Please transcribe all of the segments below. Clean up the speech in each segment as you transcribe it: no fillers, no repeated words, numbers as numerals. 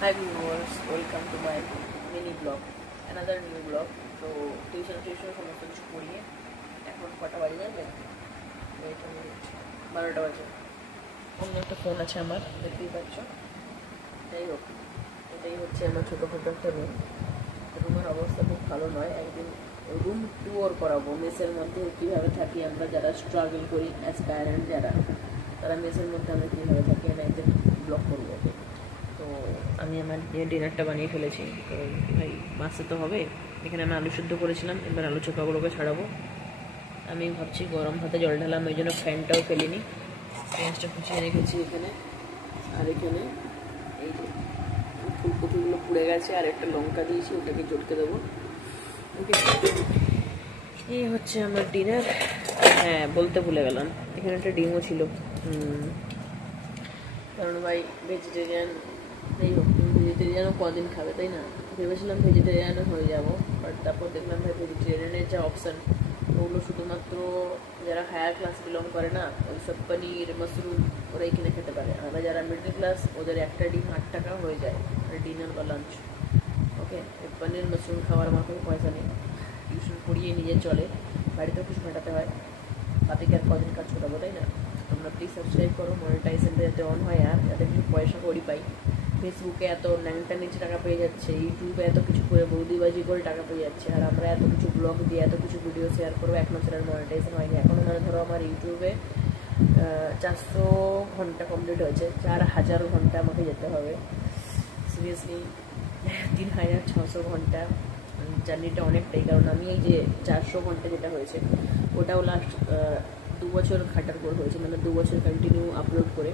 Hi viewers, welcome to my mini vlog, another new vlog. তো tuition সমস্ত কিছু পড়িয়ে এখন কটা বাজে জানবেন? 12টা বাজে। অন্য একটা ফোন আছে আমার, দেখতেই পাচ্ছ। যাই হোক, এটাই হচ্ছে আমার ছোটোখাটো একটা রুম। রুমের অবস্থা খুব ভালো নয়। একদিন রুম ট্যুর করাবো, মেসের মধ্যে কীভাবে থাকি আমরা, যারা স্ট্রাগল করি অ্যাজ প্যারেন্ট, যারা তারা মেসের মধ্যে আমরা কীভাবে থাকি, আমি একদিন ব্লগ করবো। তো আমি আমার ডিনারটা বানিয়ে ফেলেছি। তো ভাই মাছতে তো হবে। এখানে আমি আলু সিদ্ধ করেছিলাম, এবার আলু চোখাগুলোকে ছাড়াবো। আমি ভাবছি গরম ভাতে জল ঢালাম, ওই জন্য ফ্যানটাও ফেলিনি। পেঁয়াজটা কুচিয়ে রেখেছি এখানে, আর এখানে এই যে ফুলকপিগুলো পুড়ে গেছে, আর একটা লঙ্কা দিয়েছি, ওটাকে চটকে দেবো। ওকে, এই হচ্ছে আমার ডিনার। হ্যাঁ, বলতে ভুলে গেলাম, এখানে একটা ডিমও ছিল। কারণ ভাই ভেজিটেরিয়ান, যাই হোক, ভেজিটেরিয়ানও কদিন খাবে, তাই না? ভেবেছিলাম ভেজিটেরিয়ানও হয়ে যাবো, বাট তারপর দেখলাম ভাই ভেজিটেরিয়ানের যা অপশান, ওগুলো শুধুমাত্র যারা হায়ার ক্লাস বিলং করে না, ওই সব পনির মাশরুম ওরাই কিনে খেতে পারে। আমরা যারা মিডল ক্লাস, ওদের একটা ডিম 8 টাকা হয়ে যায় ডিনার বা লাঞ্চ। ওকে, পনির মাশরুম খাওয়ার আমার কোনো পয়সা নেই, টিউশন পড়িয়ে নিজে চলে, বাড়িতেও কিছু মেটাতে হয়, তাতে কি আর কদিন কাজ ছোটাবো, তাই না? তোমরা প্লিজ সাবস্ক্রাইব করো, মনিটাইজেশনটা যাতে অন হয়, আর যাতে কিছু পয়সা করি পাই। ফেসবুকে এত ন্যাংটা নিচে টাকা পেয়ে যাচ্ছে, ইউটিউবে এত কিছু করে বৌদিবাজি করে টাকা পেয়ে যাচ্ছে, আর আমরা এত কিছু ব্লগ দিয়ে এত কিছু ভিডিও শেয়ার করবো, 1 বছরের মনিটাইজেশন হয়নি এখনও। মানে ধরো আমার ইউটিউবে 400 ঘন্টা কমপ্লিট হয়েছে, 4000 ঘন্টা আমাকে যেতে হবে। সিরিয়াসলি 3600 ঘন্টা জার্নিটা অনেকটাই। কারণ আমি এই যে 400 ঘন্টা যেটা হয়েছে, ওটাও লাস্ট 2 বছর খাটার পর হয়েছে, মানে 2 বছর কন্টিনিউ আপলোড করে।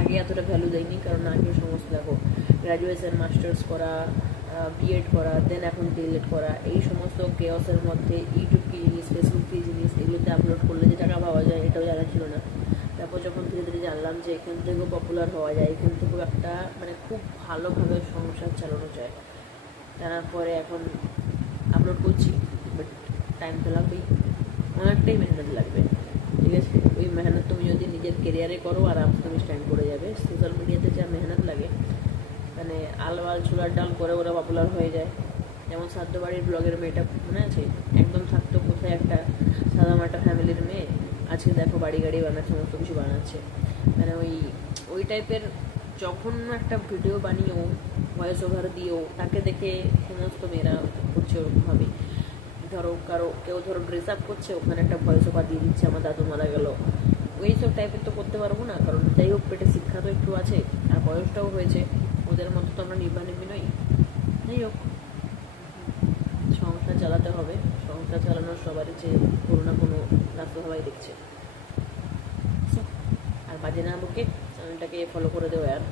আগে এতটা ভ্যালু দেয়নি, কারণ আগে সমস্ত দেখো গ্র্যাজুয়েশন, মাস্টার্স করা, বিএড করা, দেন এখন ডিএলএড করা, এই সমস্ত কেওসের মধ্যে ইউটিউব কী জিনিস, ফেসবুক কী জিনিস, এগুলোতে আপলোড করলে যে টাকা পাওয়া যায়, এটাও জানা ছিল না। তারপর যখন ধীরে ধীরে জানলাম যে এখান থেকেও পপুলার হওয়া যায়, এখান থেকেও একটা মানে খুব ভালোভাবে সংসার চালানো যায়, জানার পরে এখন আপলোড করছি। বাট টাইম তো লাগবেই, অনেকটাই মেহনত লাগবে, ঠিক আছে? ওই মেহনত তুমি যদি নিজের কেরিয়ারে করো, আরামসে তুমি স্ট্যান্ড করে যাবে। সোশ্যাল মিডিয়াতে যা মেহনত লাগে, মানে আলবাল ছোলার ডাল করে ওরা পপুলার হয়ে যায়। যেমন সাধ্য বাড়ির ব্লগের মেয়েটা মনে আছে, একদম থাকতো কোথায় একটা সাদামাটা ফ্যামিলির মেয়ে, আজকে দেখো বাড়ি গাড়ি বানাচ্ছে, সমস্ত কিছু বানাচ্ছে। মানে ওই টাইপের জঘন্য একটা ভিডিও বানিয়েও, ভয়েস ওভার দিয়েও তাকে দেখে সমস্ত মেয়েরা করছে ওরকমভাবে। ধরো কেউ ধরো ড্রেস আপ করছে, ওখানে একটা ভয়েস ওভার দিয়ে দিচ্ছে, আমার দাদু মারা গেল, ওই সব টাইপের তো করতে পারবো না। কারণ যাই হোক, পেটে শিক্ষা তো একটু আছে, আর বয়সটাও হয়েছে, ওদের মতো তো আমরা নির্বাণিবি নই। যাই হোক, সংসার চালাতে হবে, সংসার চালানোর সবারই যে কোনো না কোনো রাস্তা সবাই দেখছে। আর বাজে না বকে চ্যানেলটাকে ফলো করে দেবো আর